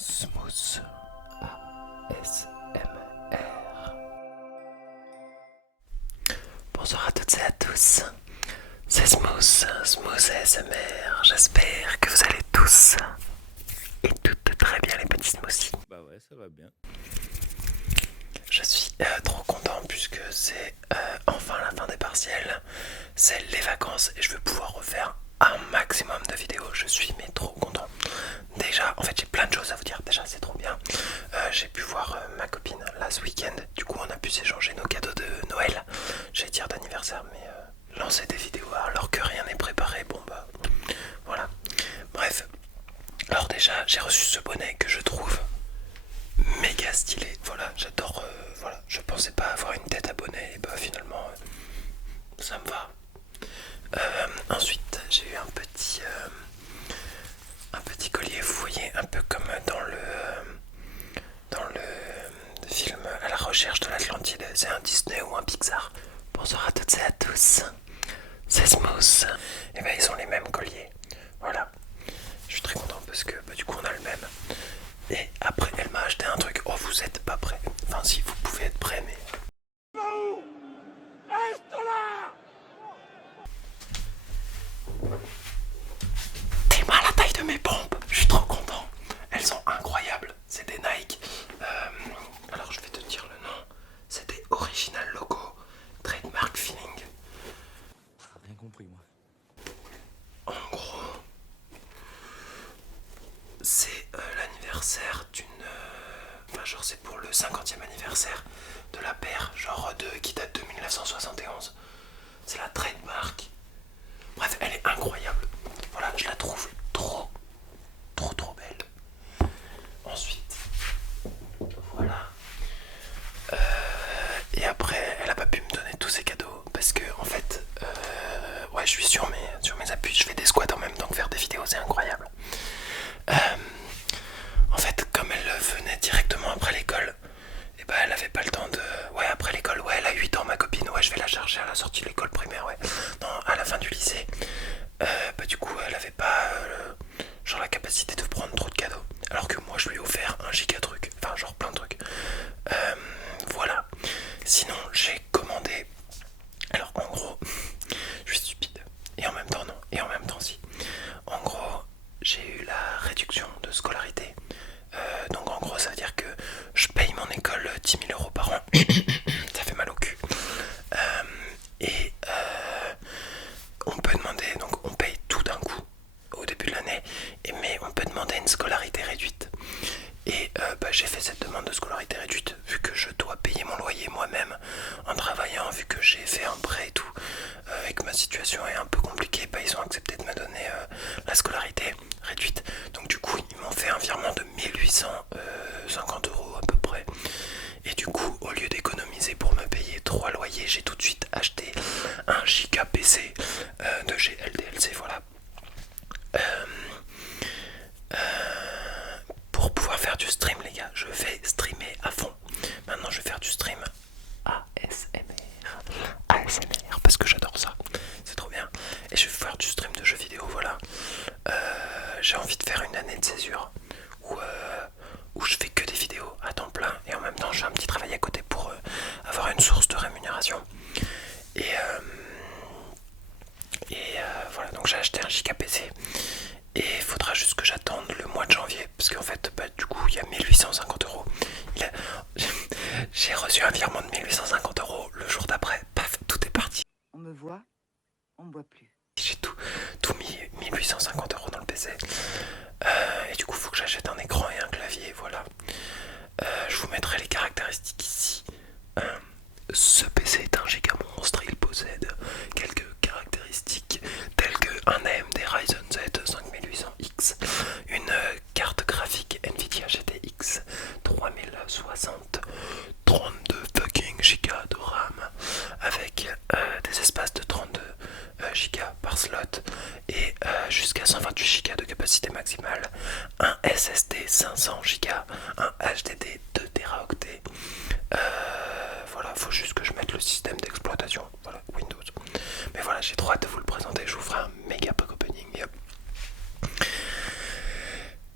Smooth ASMR. Bonjour à toutes et à tous, c'est Smooth ASMR. J'espère que vous allez tous et toutes très bien les petits smoothies. Bah ouais, ça va bien. Je suis trop content puisque c'est enfin la fin des partiels, c'est les vacances et je vais pouvoir refaire un maximum de vidéos. Je suis mais trop content. Déjà, en fait, j'ai plein de choses à vous dire. Déjà, c'est trop bien. J'ai pu voir ma copine là ce week-end. Du coup, on a pu s'échanger nos cadeaux de Noël. J'allais dire d'anniversaire, mais lancer des vidéos alors que rien n'est préparé. Bon bah voilà. Bref. Alors déjà, j'ai reçu ce bonnet que je trouve méga stylé. Voilà, j'adore. Voilà, je pensais pas avoir une tête à bonnet et bah finalement, ça me va. Ensuite, j'ai eu un petit collier, vous voyez, un peu comme dans le film À la recherche de l'Atlantide. C'est un Disney ou un Pixar. Bonsoir à toutes et à tous, c'est Smooth. Et ben ils ont les mêmes colliers. Voilà, je suis très content parce que du coup on a le même. Et après elle m'a acheté un truc. Oh, vous êtes pas prêts. Enfin si, vous pouvez être prêts, mais t'es mal à la taille de mes pompes. Je suis trop content. Elles sont incroyables. C'est des Nike. Alors je vais te dire le nom. C'est des Original Logo Trademark Feeling. Rien compris, moi. En gros, c'est l'anniversaire d'une... Enfin genre c'est pour le 50e anniversaire de la paire, genre qui date de 1971. C'est la trademark. Bref, elle est incroyable. Voilà, je la trouve trop belle. Ensuite, voilà. Et après, elle a pas pu me donner tous ses cadeaux parce que en fait, ouais, je suis sur mes appuis, je fais des squats en même temps que faire des vidéos, c'est incroyable. En fait, comme elle venait directement après l'école, et bah elle avait pas le temps de... Ouais, après l'école, ouais, elle a 8 ans ma copine, ouais, je vais la chercher à la sortie de l'école primaire, ouais. Non, à la fin du lycée. Bah du coup, elle avait pas genre la capacité de prendre trop de cadeaux. Alors que moi, je lui ai offert un giga truc, enfin genre plein de trucs. Voilà. Sinon, j'ai commandé... Alors en gros, je suis stupide. Et en même temps non, et en même temps si. En gros, j'ai eu la réduction de scolarité. Donc en gros, ça veut dire que je paye mon école 10 000 € par an. Ça fait mal au cul. Et on peut demander, donc on paye tout d'un coup au début de l'année, mais on peut demander une scolarité réduite. Et j'ai fait cette demande de scolarité réduite vu que je dois payer mon loyer moi-même en travaillant, vu que j'ai fait un prêt et tout, et que ma situation est un peu compliquée. Ils ont accepté de me donner la scolarité réduite. Donc du coup ils m'ont fait un virement de 1850 € à peu près. Et du coup, au lieu d'économiser pour me payer 3 loyers, j'ai tout de suite acheté un giga PC de chez LDLC, voilà. Pour pouvoir faire du stream, les gars, je vais streamer à fond. Maintenant, je vais faire du stream ASMR parce que j'adore ça, c'est trop bien. Et je vais faire du stream de jeux vidéo, voilà. J'ai envie de faire une année de césure où je fais que des vidéos à temps plein et en même temps je fais un petit travail à côté pour avoir une source de rémunération. Et voilà, donc j'ai acheté un giga PC. Et il faudra juste que j'attende le mois de janvier. Parce qu'en fait, du coup, il y a 1850 €. J'ai reçu un virement de 1850 € le jour d'après. Paf, tout est parti. On me voit, on me voit plus. J'ai tout mis 1850 € dans le PC. Et du coup, il faut que j'achète un écran et un clavier. Voilà. Je vous mettrai les caractéristiques ici. Ce PC est un giga monstre. Il possède quelques caractéristiques telles qu'un AMD Ryzen Z 5800X, une carte graphique Nvidia GTX 3060, 32 fucking Go de RAM avec des espaces de 32 Go par slot et jusqu'à 128 Go de capacité maximale, un SSD 500 Go, un HDD 2 Teraoctets. Voilà, faut juste que je mette le système d'exploitation, voilà, Windows. Mais voilà, j'ai trop hâte de vous le présenter, je vous ferai un méga pack opening.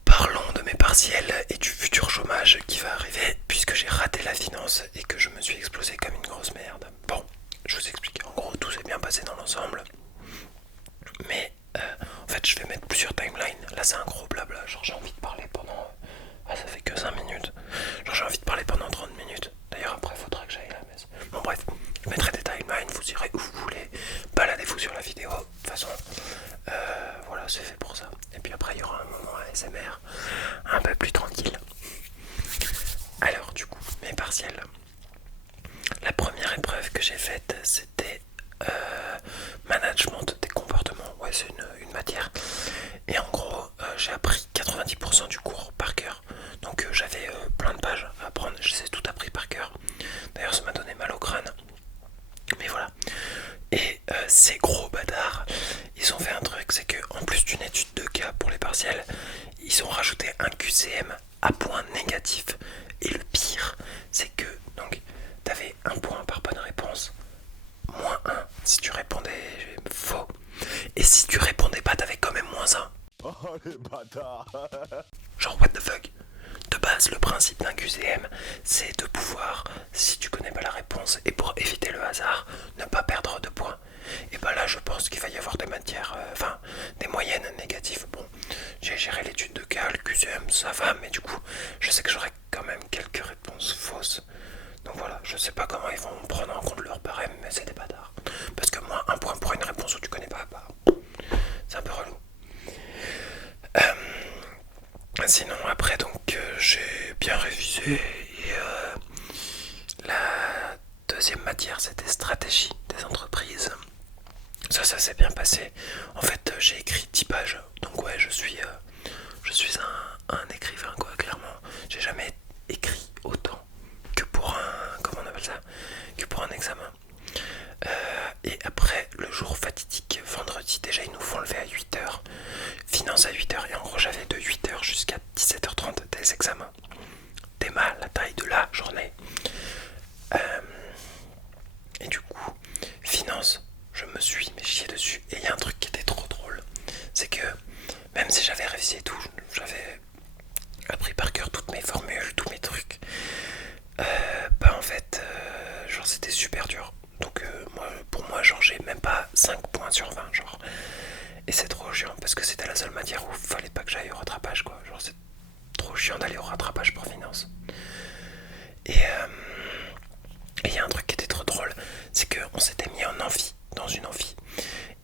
Parlons de mes partiels et j'ai faite, c'était management des comportements. Ouais, c'est une matière. Et en gros, j'ai appris 90% du cours par cœur. Donc j'avais plein de pages à apprendre, je les ai tout appris par cœur. D'ailleurs, ça m'a donné mal au crâne. Mais voilà. Et ces gros bâtards, ils ont fait un truc, c'est que en plus d'une étude de cas pour les partiels, ils ont rajouté un QCM à point négatif. Et le pire, c'est que donc t'avais un point par bonne réponse, moins un si tu répondais faux. Et si tu répondais pas, t'avais quand même moins un. Oh les bâtards. Genre what the fuck. De base, le principe d'un QCM, c'est de pouvoir, si tu connais pas la réponse, et pour éviter le hasard, ne pas perdre de points. Et bah là, je pense qu'il va y avoir des matières, des moyennes négatives. Bon, j'ai géré l'étude de cas, le QCM, ça va, mais du coup, je sais que j'aurai quand même quelques réponses fausses. Donc voilà, je sais pas comment ils vont prendre en compte leur barème, mais c'est des bâtards. Parce que moi, un point pour une réponse où tu connais pas, bah, c'est un peu relou. Sinon après donc j'ai bien révisé et la deuxième matière c'était stratégie des entreprises. Ça s'est bien passé. En fait j'ai écrit 10 pages. Donc ouais je suis un écrivain quoi clairement. J'ai jamais écrit autant que pour un comment on appelle ça que pour un examen. Et après le jour fatidique vendredi déjà ils nous font lever à 8h, finance à 8h et en gros j'avais de 8h jusqu'à 17h30 des examens. T'es mal la taille de la journée. Et du coup finance je me suis mais chié dessus et il y a un truc qui était trop drôle, c'est que même si j'avais révisé tout, j'avais appris par cœur toutes mes formules, tous mes trucs, bah en fait genre c'était super dur. Donc pour moi genre j'ai même pas 5 points sur 20 genre. Et c'est trop chiant parce que c'était la seule matière où fallait pas que j'aille au rattrapage quoi. Genre c'est trop chiant d'aller au rattrapage pour finance. Et il y a un truc qui était trop drôle, c'est qu'on s'était mis en amphi, dans une amphi.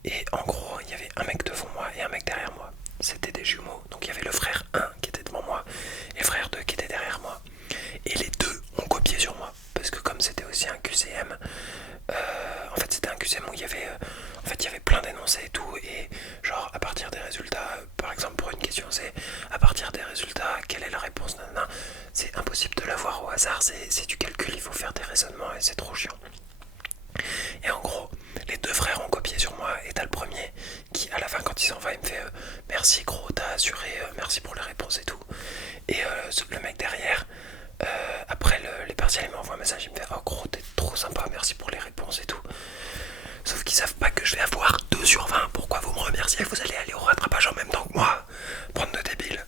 Et en gros il y avait un mec devant moi et un mec derrière moi. C'était des jumeaux. Donc il y avait le frère 1 qui était devant moi et le frère 2 qui était derrière moi. Et les deux ont copié sur moi. Parce que comme c'était aussi un QCM, en fait c'était un QCM où il y avait plein d'énoncés et tout. Et genre à partir des résultats, par exemple pour une question c'est à partir des résultats, quelle est la réponse nanana. C'est impossible de l'avoir au hasard, c'est du calcul, il faut faire des raisonnements et c'est trop chiant. Et en gros, les deux frères ont copié sur moi et t'as le premier qui à la fin quand il s'en va il me fait merci gros t'as assuré, merci pour les réponses et tout. Et le mec derrière après les partiels il m'envoie un message, il me fait oh gros t'es trop sympa, merci pour les réponses et tout. Sauf qu'ils savent pas que je vais avoir 2 sur 20, pourquoi vous me remerciez, vous allez aller au rattrapage en même temps que moi. Bande de débiles.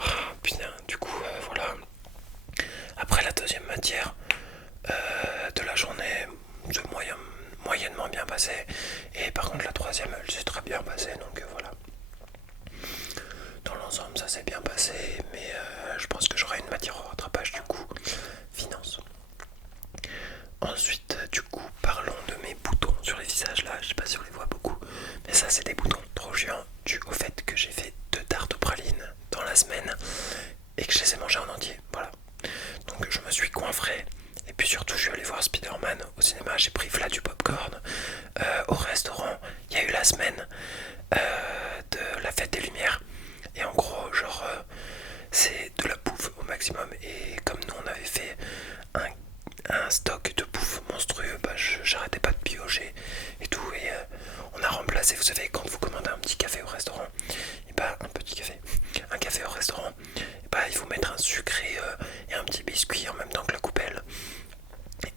Oh, putain, du coup voilà. Après la deuxième matière de la journée, c'est moyennement bien passé. Et par contre la troisième elle s'est très bien passée, donc voilà. Dans l'ensemble ça s'est bien passé, mais je pense que j'aurai une matière au rattrapage du coup. Finance. Ensuite du coup parlons de mes boutons sur les visages là, je sais pas si on les voit beaucoup. Mais ça c'est des boutons trop chiants dû au fait que j'ai fait 2 tartes aux pralines dans la semaine et que je les ai mangées en entier, voilà. Donc je me suis coinfré. Et puis surtout je suis allé voir Spider-Man au cinéma, j'ai pris Vlad du popcorn. Au restaurant, il y a eu la semaine de la fête des Lumières. Et en gros, genre, c'est de la bouffe au maximum. Et comme nous on avait fait un stock de bouffe monstrueux, bah j'arrêtais pas de piocher et tout. Et on a remplacé, vous savez, quand vous commandez un petit café au restaurant, et bah un café au restaurant, et bah il faut mettre un sucré et un petit biscuit en même temps que la coupelle.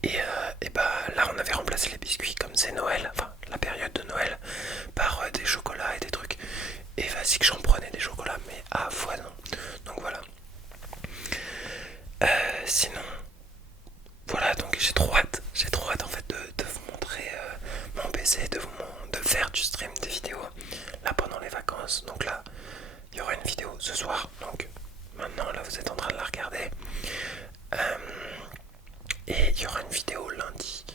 Et bah là on avait remplacé les biscuits comme c'est Noël, enfin la période de Noël, par des chocolats et des trucs. Et vas-y que j'en prenais des chocolats mais à foison. Donc voilà. Sinon voilà, donc j'ai trop hâte en fait de vous montrer mon PC, de faire du stream des vidéos là pendant les vacances. Donc là il y aura une vidéo ce soir, donc maintenant là vous êtes en train de la regarder. Et il y aura une vidéo lundi,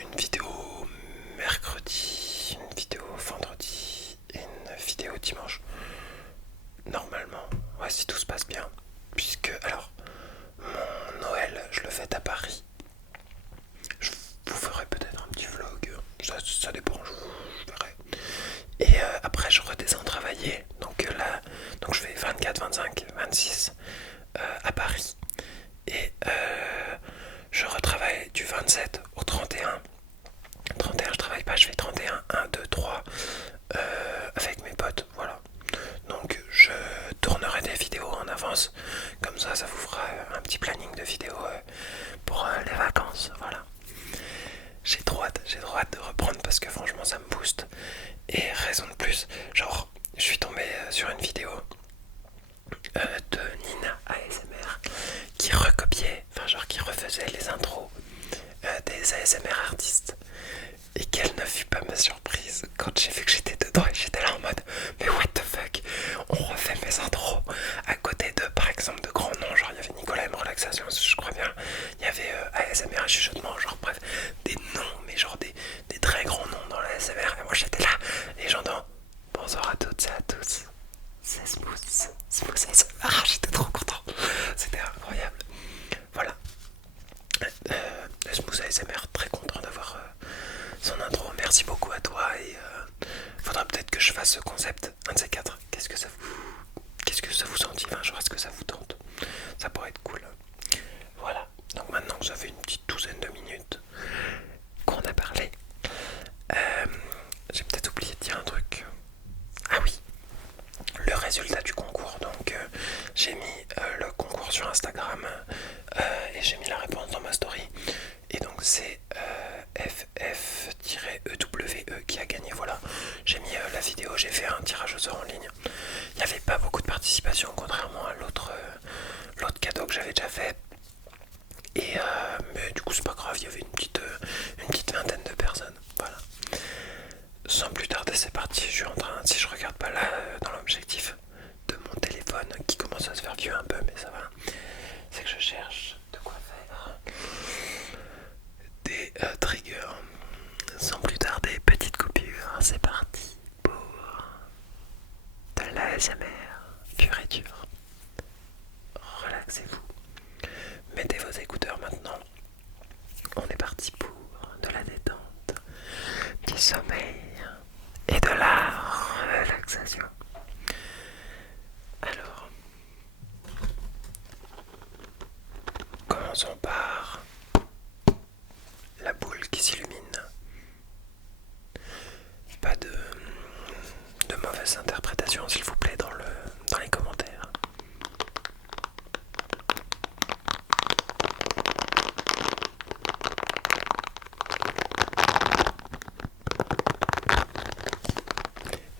une vidéo mercredi, une vidéo vendredi et une vidéo dimanche. Normalement, ouais, si tout se passe bien. Puisque, alors, mon Noël, je le fête à Paris. Je vous ferai hâte de reprendre parce que franchement ça me booste. Et raison de plus, genre je suis tombé sur une vidéo de Nina ASMR qui recopiait, enfin genre qui refaisait les intros des ASMR artistes. Et quelle ne fut pas ma surprise quand j'ai vu que j'étais dedans et j'étais là en mode mais what the fuck, on refait mes intros à côté de par exemple de grands noms, genre il y avait Nicolas M Relaxation je crois bien, il y avait ASMR et chuchotement, genre bref des noms mais genre des très grands noms dans l'ASMR et moi j'étais là et j'entends bonsoir à toutes et à tous, c'est Smooth ASMR, j'étais trop content, c'était incroyable, voilà. Smooth ASMR, très content d'avoir son intro. Merci beaucoup à toi et faudra peut-être que je fasse ce concept, un de ces quatre. Qu'est-ce que ça vous sent, enfin, genre est-ce que ça vous tente? Ça pourrait être cool. Voilà. Donc maintenant que ça fait une petite douzaine de minutes qu'on a parlé, j'ai peut-être oublié de dire un truc. Ah oui, le résultat du concours. Donc j'ai mis le concours sur Instagram et j'ai mis la réponse dans ma story. Et donc c'est FF-EWE qui a gagné, voilà. J'ai mis la vidéo, j'ai fait un tirage au sort en ligne. Il n'y avait pas beaucoup de participation, contrairement à l'autre cadeau que j'avais déjà fait. Et mais du coup c'est pas grave, il y avait une petite vingtaine de personnes, voilà. Sans plus tarder c'est parti, je suis en train, si je regarde pas là dans l'objectif de mon téléphone qui commence à se faire vieux un peu, mais ça va, c'est que je cherche de quoi faire des triggers. Sans plus tarder, petite coupure, c'est parti pour de l'ASMR pur et dur. Relaxez-vous, mettez vos écouteurs maintenant. On est parti pour de la détente, du sommeil et de la relaxation. Alors, commençons par la boule qui s'illumine. Pas de mauvaise interprétation s'il vous plaît dans les commentaires.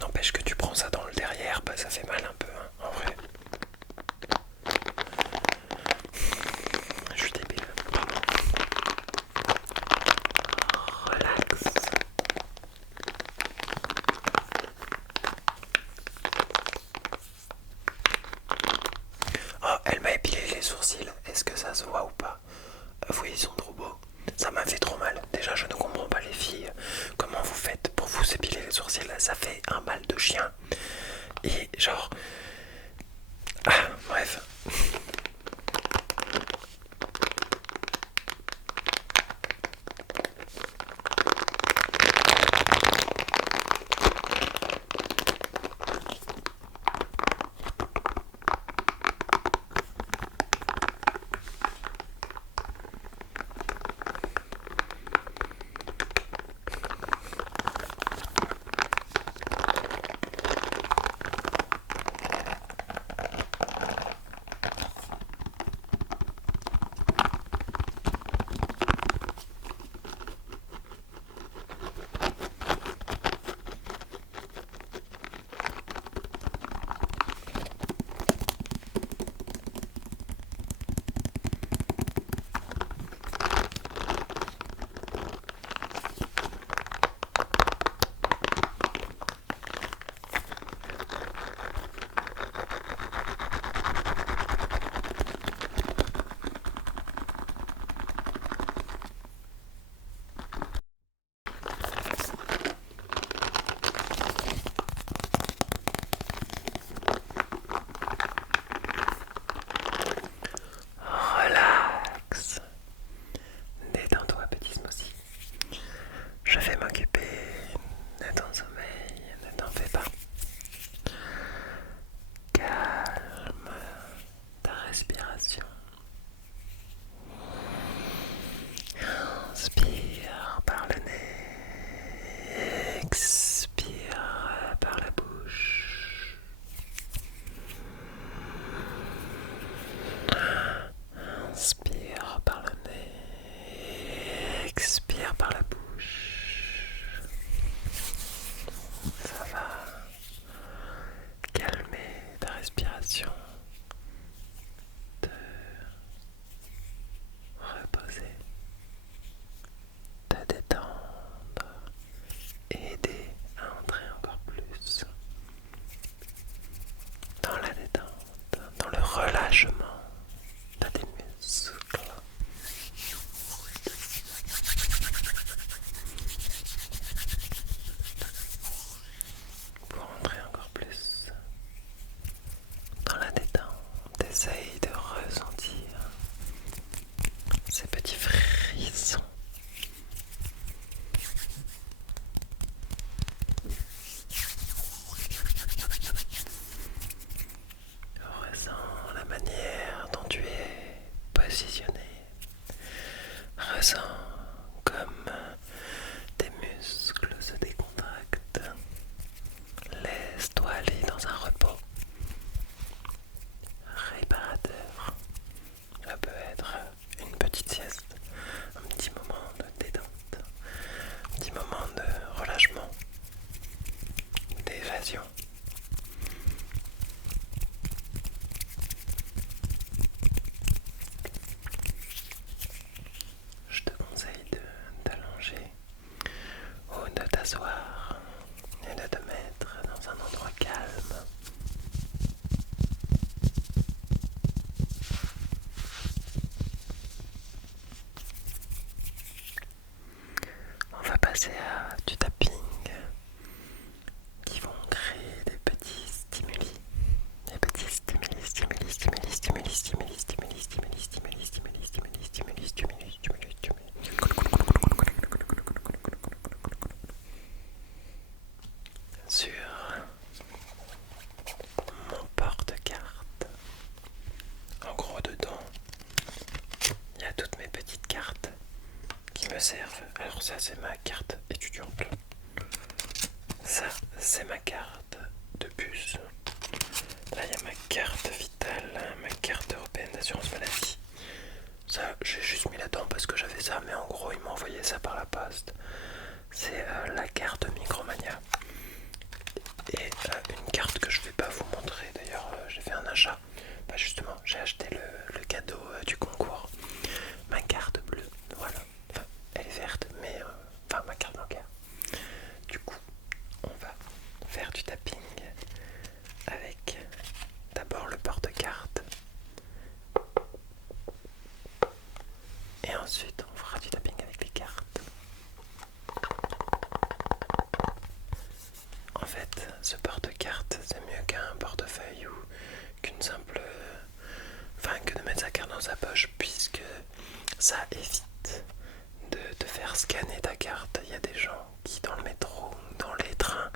N'empêche que tu prends ça dans le derrière, bah ça fait mal un peu hein, en vrai. Je suis débile. Relax. Oh, elle m'a épilé les sourcils. Est-ce que ça se voit ou pas? Oui, ils sont trop beaux. Ça m'a fait trop mal. Déjà, je ne comprends pas les filles. Comment vous faites pour vous épiler les sourcils? Ça fait un mal de chien. Et genre... Ah, bref. Relax. Détends-toi, petit smoothie. Je vais m'occuper de ton sommeil. Ne t'en fais pas. Calme ta respiration. Inspire par le nez. Expire par la bouche. Inspire par le nez, expire par la bouche. passer à du tapping qui vont créer des petits stimuli. Des petits stimuli. Sur mon porte-carte. En gros, dedans, il y a toutes mes petites cartes qui me servent. Alors ça, c'est ma carte étudiante. Ça, c'est ma carte de bus. Là, il y a ma carte vitale, ma carte européenne d'assurance maladie. Ça, j'ai juste mis là-dedans parce que j'avais ça, mais en gros, ils m'ont envoyé ça par la poste. C'est la carte Micromania. Et une carte que je vais pas vous montrer. D'ailleurs, j'ai fait un achat. Bah justement, j'ai acheté le cadeau du concours. Ma carte bleue, voilà. Enfin, elle est verte, mais enfin ma carte bancaire. Du coup, on va faire du tapping avec d'abord le porte-carte. Et ensuite, on fera du tapping avec les cartes. En fait, ce porte-carte, c'est mieux qu'un portefeuille ou qu'une simple... Enfin, que de mettre sa carte dans sa poche, puisque ça évite de te faire scanner ta carte. Il y a des gens qui, dans le métro, dans les trains,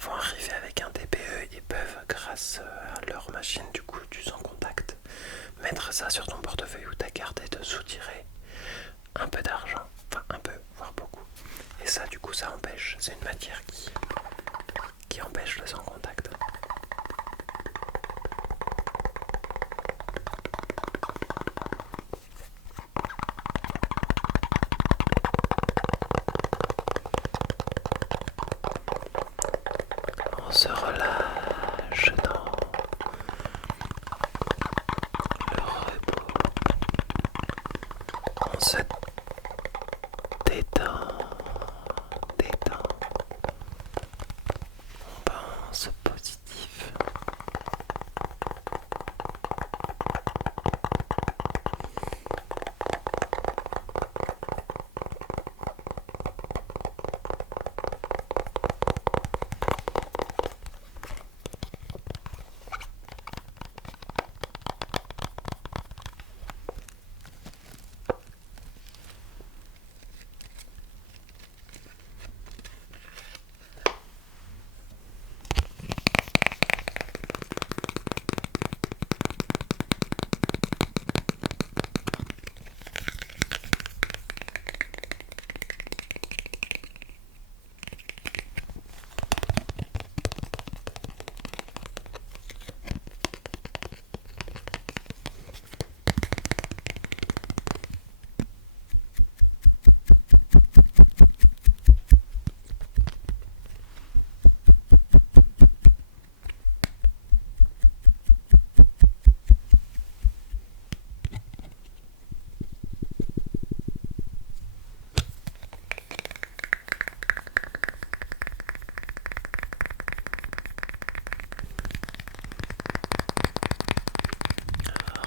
vont arriver avec un TPE et peuvent, grâce à leur machine, du coup, du sans contact, mettre ça sur ton portefeuille ou ta carte et te soutirer un peu d'argent. Enfin, un peu, voire beaucoup. Et ça, du coup, ça empêche. C'est une matière qui empêche le sans contact. On se relâche dans le repos. On se détend. On pense positif.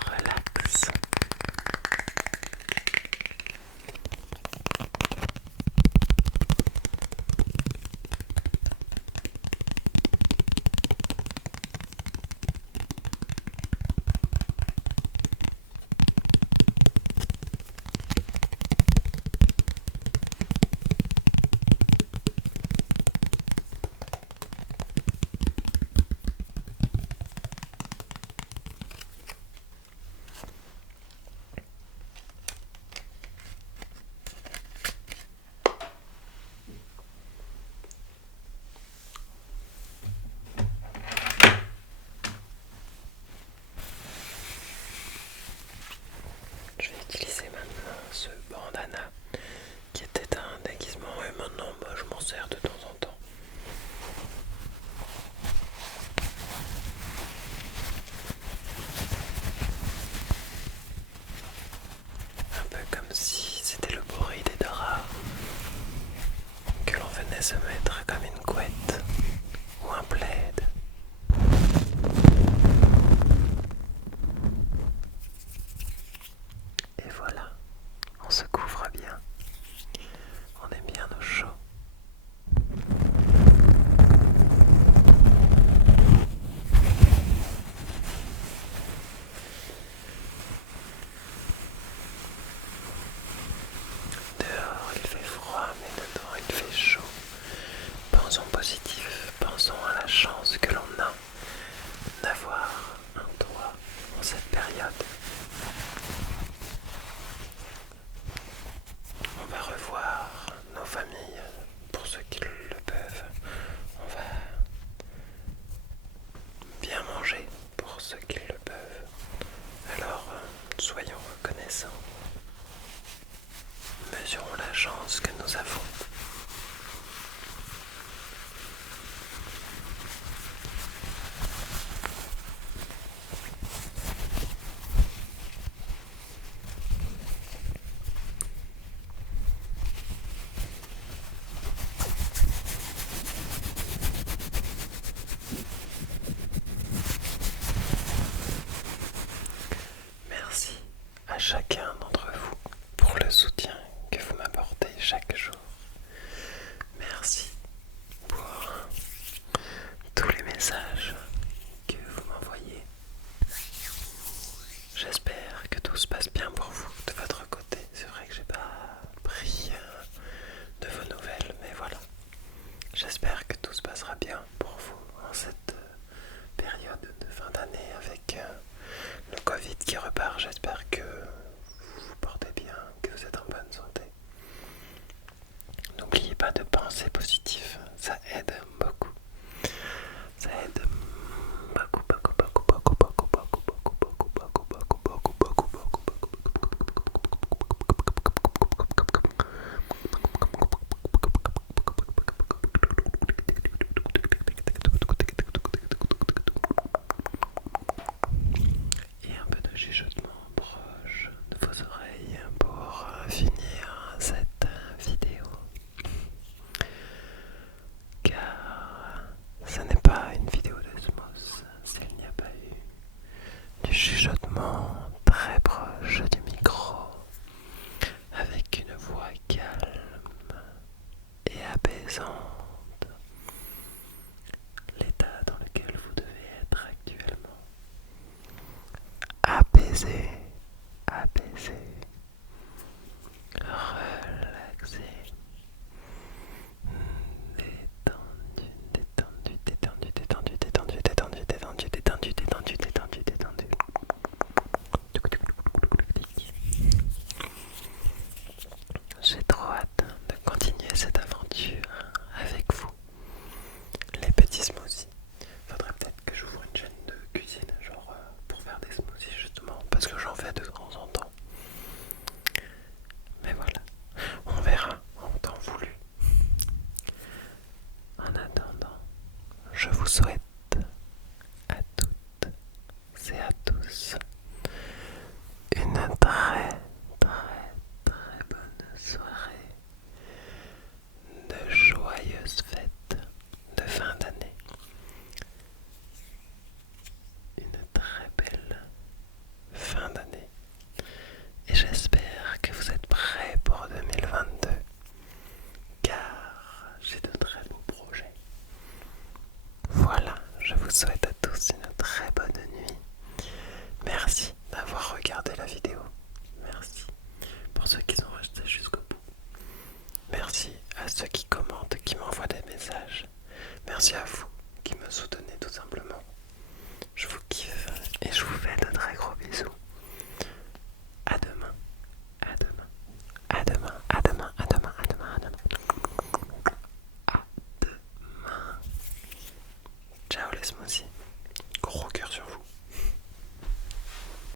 Relax. Je vais utiliser maintenant ce bandana qui était un déguisement et maintenant je m'en sers de temps en temps. Un peu comme si c'était le bruit des draps que l'on venait se mettre comme une couette ou un plaid. Et voilà, on se couvre bien, on est bien au chaud. chaque jour. Merci pour tous les messages que vous m'envoyez. J'espère que tout se passe bien pour vous de votre côté. C'est vrai que j'ai pas pris de vos nouvelles, mais voilà. J'espère que tout se passera bien pour vous en cette période de fin d'année avec le Covid qui repart. J'espère que vous vous portez bien, que vous êtes en bonne santé. N'oubliez pas de penser positif, ça aide beaucoup. Ça aide beaucoup, beaucoup, beaucoup, beaucoup, beaucoup, beaucoup, beaucoup, beaucoup, beaucoup, beaucoup, beaucoup, beaucoup, beaucoup, et un peu de chuchotement proche de vos oreilles pour finir cette vidéo. Car ce n'est pas une vidéo de smooth s'il n'y a pas eu du chuchotement très proche du micro avec une voix calme et apaisante. L'état dans lequel vous devez être actuellement. Apaisé, apaisé, relaxé. Détendu, détendu, détendu, détendu, détendu, détendu, détendu, détendu, détendu, détendu, détendu. J'ai trop hâte de continuer cette aventure avec vous. Les petits smoothies. Faudrait peut-être que j'ouvre une chaîne de cuisine, genre pour faire des smoothies justement, parce que j'en fais de temps en temps. Mais voilà, on verra en temps voulu. En attendant, je vous souhaite à toutes et à tous une très très très bonne soirée, de joyeuses fêtes de fin d'année, une très belle fin d'année, et j'espère que vous êtes prêts pour 2022, car j'ai de très beaux projets. Voilà, je vous souhaite à tous une très bonne nuit. Merci d'avoir regardé la vidéo. Merci pour ceux qui sont restés jusqu'au bout. Merci à ceux qui commentent, qui m'envoient des messages. Merci à vous qui me soutenez tout simplement